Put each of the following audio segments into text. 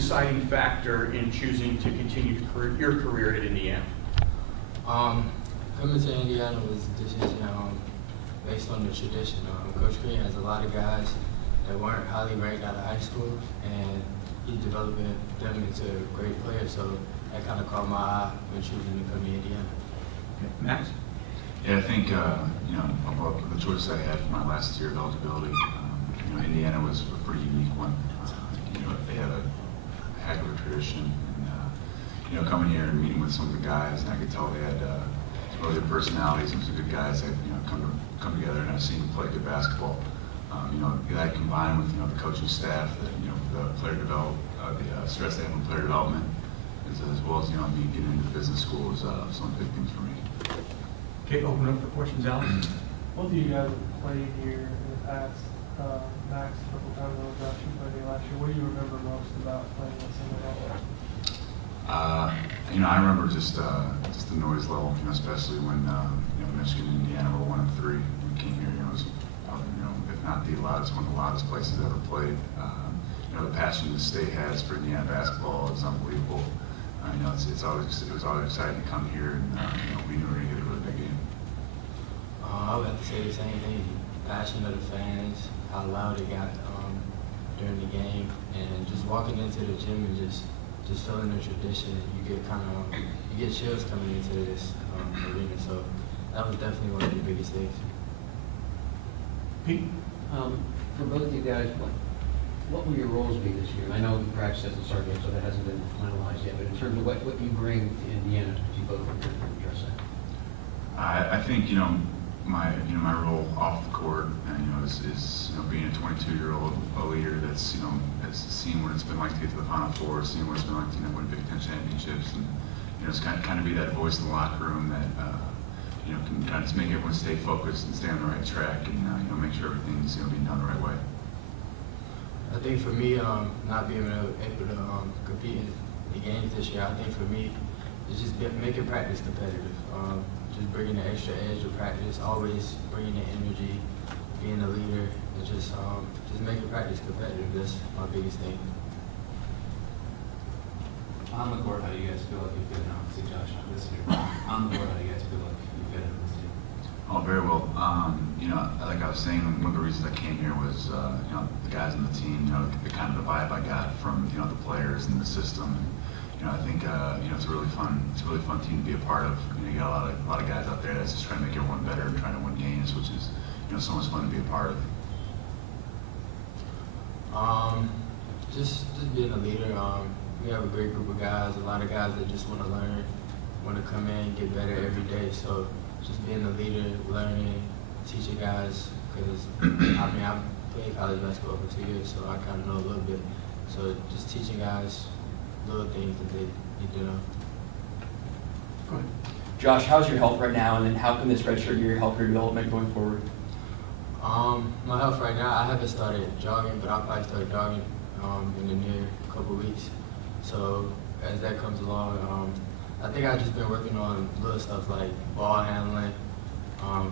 deciding factor in choosing to continue your career at Indiana? Coming to Indiana was a decision based on the tradition. Coach Green has a lot of guys that weren't highly ranked out of high school, and he's developing them into great players. So that kind of caught my eye when choosing to come to Indiana. Okay. Max? Yeah, I think about the choices I had for my last year of eligibility. Indiana was a pretty unique one. They had a heck of a tradition, and coming here and meeting with some of the guys, and I could tell they had some really good personalities and some good guys that come together, and I've seen them play good basketball. That combined with the coaching staff, the player the stress they have on player development, as well as me getting into the business school is some big things for me. Okay, open up for questions, Alex. Both of you guys have played here in the past. Max, a couple times ago, Josh, you played here last year. What do you remember most about playing at Single level? I remember just the noise level, especially when Michigan and Indiana were 1 and 3. We came here, it was if not the loudest, one of the loudest places ever played. The passion the state has for Indiana basketball is unbelievable. It was always exciting to come here, and we knew we were going to get a really big game. I would have to say the same thing. Passion of the fans, how loud it got during the game, and just walking into the gym and just feeling the tradition. You get chills coming into this arena. So that was definitely one of the biggest things. Pete? For both of you guys, what will your roles be this year? I know the practice hasn't started yet, so that hasn't been finalized yet. But in terms of what you bring to Indiana, if you both can address that. I think my role off the court, is being a 22-year-old leader that's has seen what it's been like to get to the Final Four, seen what it's been like to win Big Ten championships, and it's kind of be that voice in the locker room that can kind of just make everyone stay focused and stay on the right track, and make sure everything's being done the right way. I think for me, not being able to compete in the games this year, I think for me, it's just making practice competitive. Just bringing the extra edge of practice, always bringing the energy, being a leader, and just making practice competitive. That's my biggest thing. On the court, how do you guys feel like you fit in? Obviously, Josh, not this year. On the court, how do you guys feel like you fit in this team? Oh, very well. Like I was saying, one of the reasons I came here was, the guys on the team, the kind of the vibe I got from, the players and the system. And, I think, it's a really fun team to be a part of. You got a lot of guys out there that's just trying to make everyone better and trying to win games, which is, so much fun to be a part of. Just being a leader. We have a great group of guys, a lot of guys that just want to learn, want to come in and get better every day. So just being a leader, learning, teaching guys, because I've played college basketball for 2 years, so I kind of know a little bit. So just teaching guys little things that they need to know. Go ahead. Josh, how's your health right now, and then how can this redshirt year help your development going forward? My health right now, I haven't started jogging, but I'll probably start jogging in the near couple weeks. So as that comes along, I think I've just been working on little stuff like ball handling,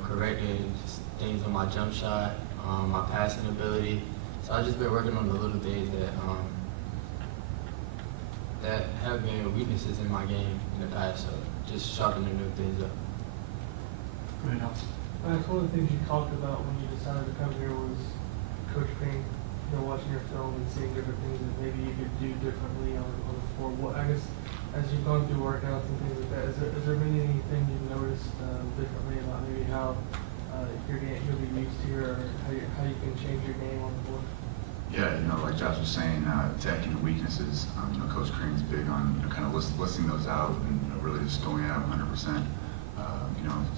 correcting things on my jump shot, my passing ability. So I've just been working on the little things that have been weaknesses in my game in the past. So just sharpening new things up. Go ahead, Alex. One of the things you talked about when you decided to come here was Coach Green, watching your film and seeing different things that maybe you could do differently on the floor. I guess as you've gone through workouts and things like that, has there been anything you've noticed differently about maybe how your game you'll be used here, or how you can change your game on the floor? Yeah, like Josh was saying, attacking the weaknesses. Coach Green's big on kind of listing those out and really just going at them 100%.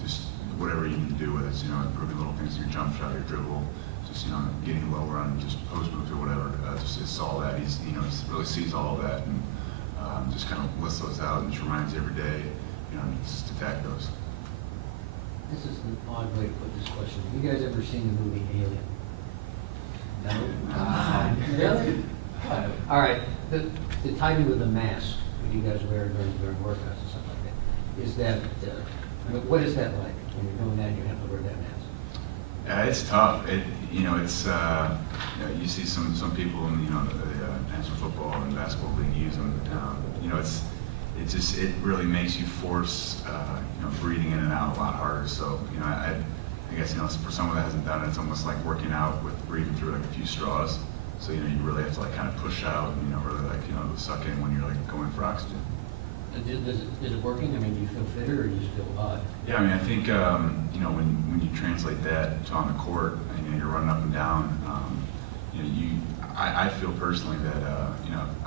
Just whatever you need to do with it, improving little things in your jump shot, your dribble, just getting lower on just post moves or whatever. Just saw that he really sees all of that, and just kind of lists those out and just reminds you every day, just attack those. This is an odd way to put this question. Have you guys ever seen the movie Alien? No? Really? All right. The timing with the mask that you guys wear during workouts and stuff like that, is that, what is that like when you're doing that and you have to wear that mask? Yeah, it's tough. You see some people in the National Football and Basketball League it really makes you force breathing in and out a lot harder. So I guess for someone that hasn't done it, it's almost like working out with breathing through like a few straws. So you really have to like kind of push out and really like suck in when you're like going for oxygen. Is it working? I mean, do you feel fitter or do you just feel odd? Yeah, I mean, I think when you translate that to on the court, you're running up and down. I feel personally that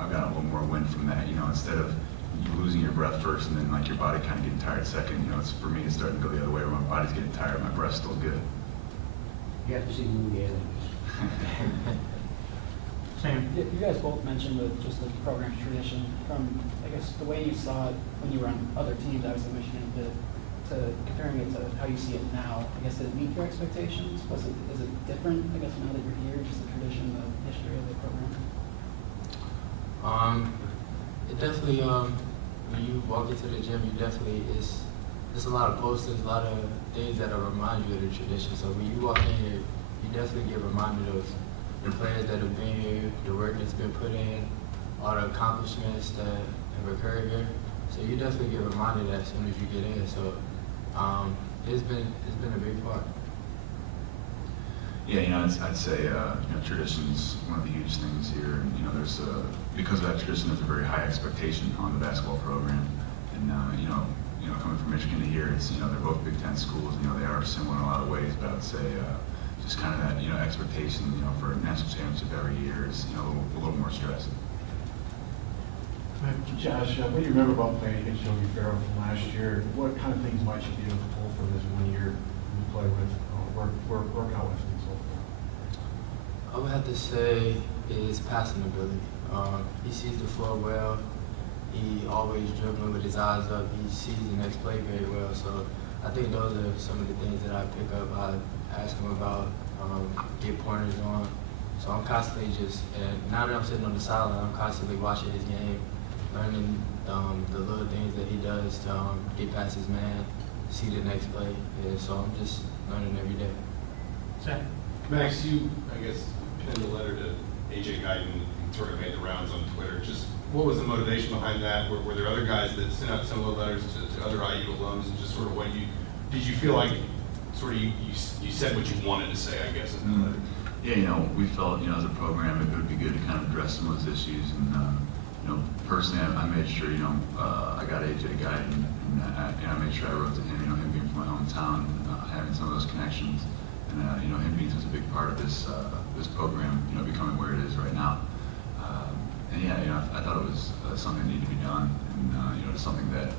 I've got a little more wind from that. Instead of you losing your breath first and then like your body kind of getting tired second. It's for me, it's starting to go the other way where my body's getting tired, my breath's still good. You have to see the movie Aliens. Sam? You guys both mentioned just the program's tradition from, I guess, the way you saw it when you were on other teams, obviously Michigan, to comparing it to how you see it now. I guess, did it meet your expectations? Is it different, I guess, now that you're here, just the tradition, the history of the program? It definitely, when you walk into the gym, there's a lot of posters, a lot of things that'll remind you of the tradition. So when you walk in here, you definitely get reminded of the players that have been here, the work that's been put in, all the accomplishments that have occurred here. So you definitely get reminded as soon as you get in. So it's been a big part. Yeah, I'd say tradition's one of the huge things here. And there's because of that tradition, there's a very high expectation on the basketball program. And coming from Michigan to here, it's they're both Big Ten schools. They are similar in a lot of ways, but I would say just kind of that expectation for a national championship every year is a little more stress. Josh, what do you remember about playing against Yogi Ferrell from last year? What kind of things might you be able to pull from this 1 year you play with, work out with, and so forth? I would have to say is passing ability. He sees the floor well. He always dribbling with his eyes up. He sees the next play very well. So I think those are some of the things that I pick up. I ask him about, get pointers on. So I'm constantly and now that I'm sitting on the sideline, I'm constantly watching his game, learning the little things that he does to get past his man, see the next play. Yeah, so I'm just learning every day. Sam? Max, you, I guess, penned a letter to A.J. Guyton and sort of made the rounds on Twitter. Just what was the motivation behind that? Were there other guys that sent out similar letters to other IU alums, and just sort of did you feel like sort of you said what you wanted to say, I guess, in that letter? Yeah, we felt, as a program, it would be good to kind of address some of those issues. And, personally, I made sure, I got A.J. Guyton, and I made sure I wrote to him, him being from my hometown, having some of those connections, and, him being such a big part of this program, becoming where it is right now. And yeah, I thought it was something that needed to be done, and, it's something that,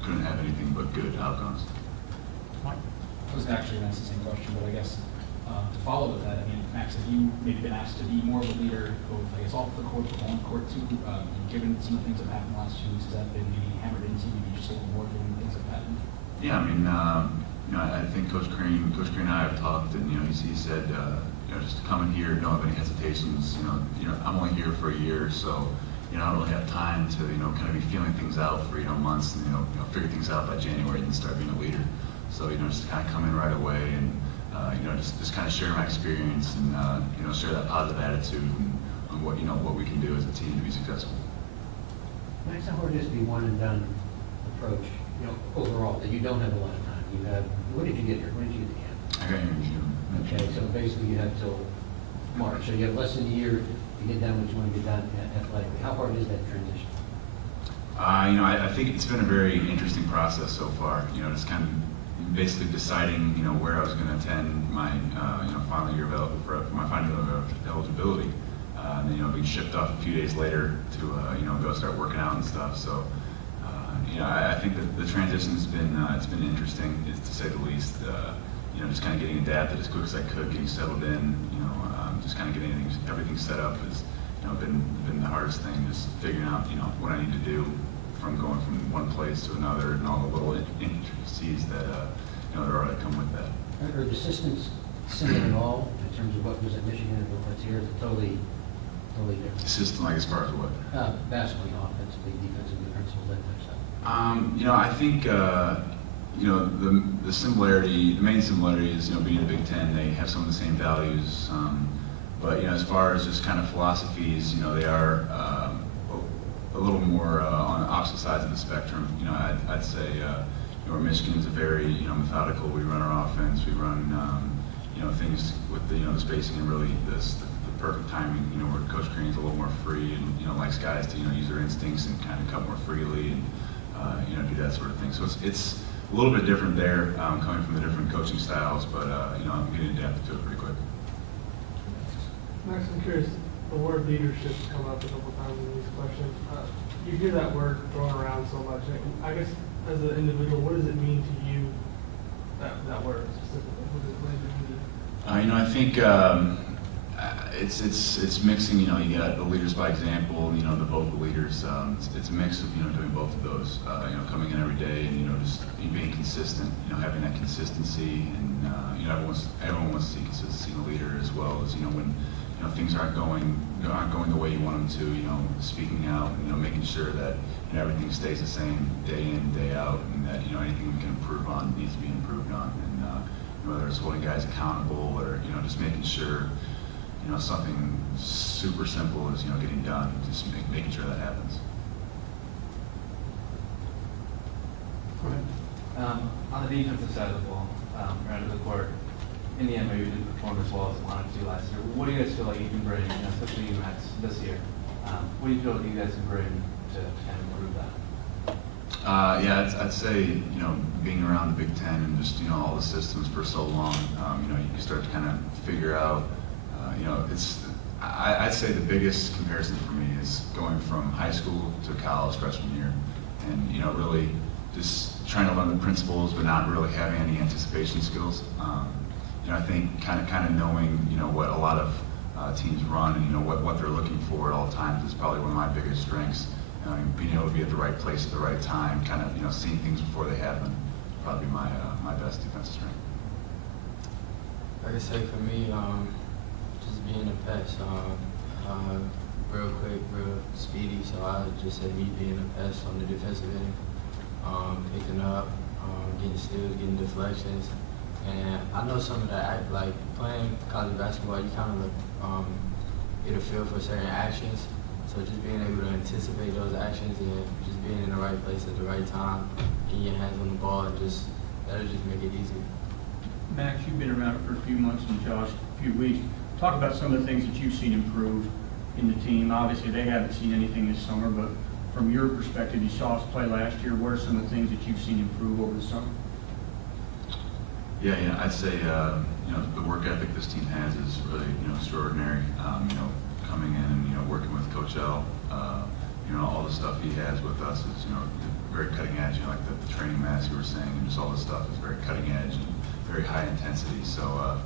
couldn't have anything but good outcomes. I was actually going to ask the same question, but I guess to follow with that, I mean, Max, have you maybe been asked to be more of a leader, both, I guess, off the court, but on the court too? Given some of the things that have happened the last 2 weeks, has that been maybe hammered into you, just a little more given things that have happened? Yeah, I mean, I think Coach Crane and I have talked, and he said, just to come in here, don't have any hesitations. I'm only here for a year, so I don't really have time to kind of be feeling things out for months, and figure things out by January and start being a leader. So just kind of come in right away and just kind of share my experience and share that positive attitude and what what we can do as a team to be successful. Max, how hard is it to be one and done approach? Overall, that you don't have a lot of time. You have. What did you get here? When did you get to camp? I got here in June. Okay, so basically you have till March. So you have less than a year to get done what you want to get done athletically. How hard is that transition? I think it's been a very interesting process so far. Just kind of basically deciding, where I was going to attend my, final year of my final year of eligibility, and then being shipped off a few days later to go start working out and stuff. So, I think that the transition's been it's been interesting, to say the least. Just kind of getting adapted as quick as I could, getting settled in. Just kind of getting everything set up has been the hardest thing. Just figuring out what I need to do from going from one place to another, and all the little intricacies that that already come with that. Are the systems similar at all in terms of what was at Michigan and what's here? Is it totally different? System, like as far as what? Basketball, offensively, defensively, principles, that type of stuff. I think the similarity, the main similarity is being in the Big Ten, they have some of the same values. But as far as just kind of philosophies, they are a little more on the opposite sides of the spectrum. You know, I'd say where Michigan's a very methodical. We run our offense. We run things with the the spacing and really the perfect timing. You know, where Coach Crean's a little more free and likes guys to use their instincts and kind of cut more freely and do that sort of thing. So it's a little bit different there, coming from the different coaching styles, but I'm getting adapted to it pretty quick. Max, I'm curious, the word leadership has come up a couple times in these questions. You hear that word thrown around so much. I guess as an individual, what does it mean to you, that word specifically? What does it mean to you? I think it's mixing. You got the leaders by example. The vocal leaders. It's a mix of doing both of those. Coming in every day and just being consistent. Having that consistency and everyone wants to see consistency in the leader as well as when things aren't going the way you want them to. Speaking out. Making sure that everything stays the same day in, day out, and that anything we can improve on needs to be improved on. And whether it's holding guys accountable or just making sure something super simple is getting done, just making sure that happens. On the defensive side of the ball, right of the court, Indiana maybe didn't perform as well as it wanted to do last year. What do you guys feel like you can bring, especially you, Max, this year? What do you feel like you guys can bring to kind of improve that? I'd say being around the Big Ten and just all the systems for so long, you start to kind of figure out. I'd say the biggest comparison for me is going from high school to college freshman year, and really just trying to learn the principles, but not really having any anticipation skills. I think kind of knowing what a lot of teams run and what they're looking for at all times is probably one of my biggest strengths. Being able to be at the right place at the right time, kind of seeing things before they happen, probably my best defensive strength. Like I say, for me, just being a pest, real quick, real speedy. So I just say me being a pest on the defensive end, picking up, getting steals, getting deflections. And I know some of that, like playing college basketball, you kind of get a feel for certain actions. So just being able to anticipate those actions and just being in the right place at the right time, getting your hands on the ball, that'll just make it easier. Max, you've been around it for a few months, and Josh, a few weeks. Talk about some of the things that you've seen improve in the team. Obviously, they haven't seen anything this summer, but from your perspective, you saw us play last year. What are some of the things that you've seen improve over the summer? Yeah, I'd say the work ethic this team has is really extraordinary. Coming in and working with Coach L, all the stuff he has with us is very cutting edge. Like the training mats you were saying, and just all this stuff is very cutting edge and very high intensity. So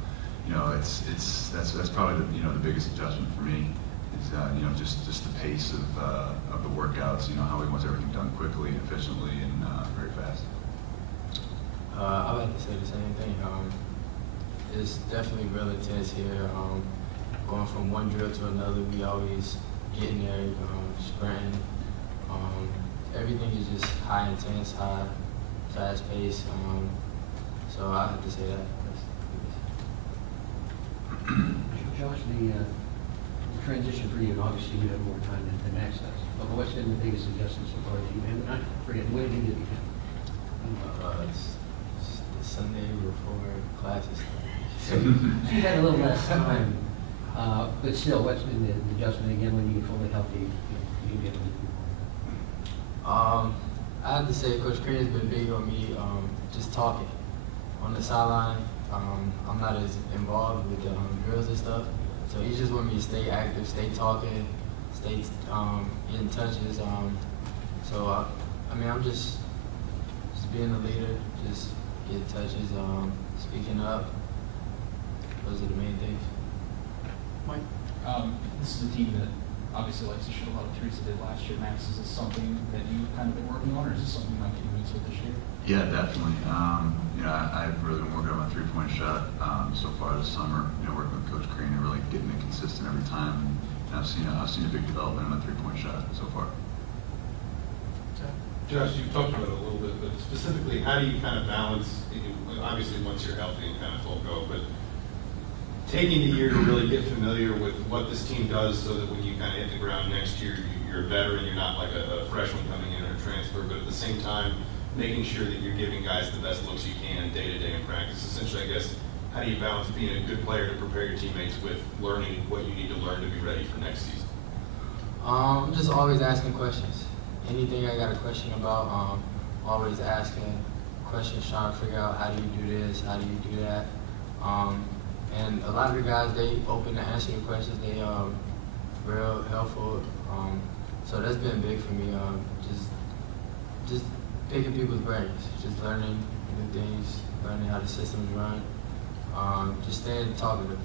that's probably the biggest adjustment for me is just the pace of the workouts. How he wants everything done quickly, efficiently, and very fast. I like to say the same thing. It's definitely real intense here. Going from one drill to another, we always getting there, sprinting. Everything is just high intense, high fast pace. So I have to say that. Josh, the transition for you, and obviously you have more time than Max does, but what's been the biggest adjustment so far that you have? I forget, what did you do? It's the Sunday before classes. So you had a little less time, but still, what's been the adjustment again when you get fully healthy? You get able to do more? I have to say, Coach Crean has been big on me, just talking on the sideline. I'm not as involved with the drills and stuff, so he just wants me to stay active, stay talking, stay getting touches. So I'm just being a leader, just getting touches, speaking up. Those are the main things. Mike, this is a team that obviously likes to show a lot of Teresa did last year. Max, is this something that you've kind of been working on, or is this something you might get into this year? Yeah, definitely. I've really been working on my three-point shot so far this summer. Working with Coach Crean and really getting it consistent every time. And I've seen a big development in my three-point shot so far. Josh, you've talked about it a little bit, but specifically, how do you kind of balance? Obviously, once you're healthy and kind of full go, but taking the year to really get familiar with what this team does, so that when you kind of hit the ground next year, you're a veteran, you're not like a freshman coming in or a transfer, but at the same time, making sure that you're giving guys the best looks you can day to day in practice. Essentially, I guess, how do you balance being a good player to prepare your teammates with learning what you need to learn to be ready for next season? Just always asking questions. Anything I got a question about, always asking questions, trying to figure out how do you do this, how do you do that. And a lot of the guys, they open to answer your questions. They real helpful. So that's been big for me. Just picking people's brains, just learning new things, learning how the systems run. Just staying talkative.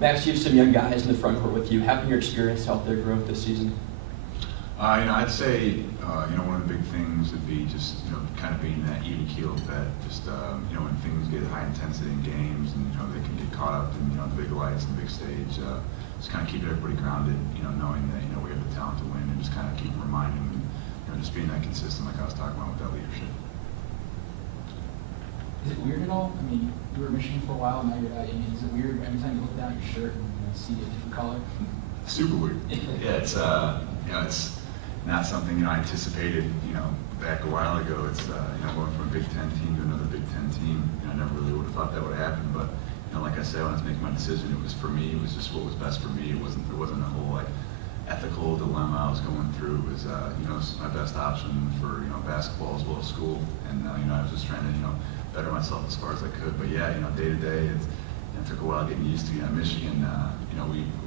Max, you have some young guys in the front court with you. How can your experience help their growth this season? I'd say, one of the big things would be just, kind of being that even-keeled vet. Just, when things get high intensity in games and, they can get caught up in, the big lights and the big stage, just kind of keep everybody grounded, knowing that, we have the talent to win and just kind of keep reminding them, just being that consistent like I was talking about with that leadership. Is it weird at all? I mean, you were in Michigan for a while, and now you're out. I mean, is it weird every time you look down at your shirt and see a different color? Super weird. Yeah, it's it's not something I anticipated. Back a while ago. It's going from a Big Ten team to another Big Ten team. I never really would have thought that would happen. But like I said, when I was making my decision, it was for me. It was just what was best for me. It wasn't a whole ethical dilemma I was going through. It was my best option for basketball as well as school. And I was just trying to better myself as far as I could. But yeah, day to day, it took a while getting used to. Michigan,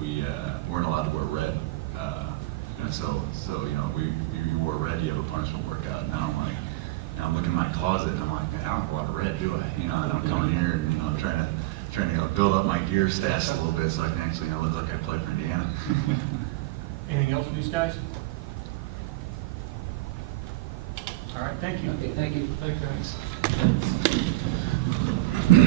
we weren't allowed to wear red. So we wore red. You have a punishment workout. Now I'm looking in my closet and I'm like, man, I don't have a lot of red, do I? And I'm coming here and I'm trying to build up my gear stats a little bit so I can actually look like I played for Indiana. Anything else for these guys? All right, thank you. Okay, thank you. Thanks, guys.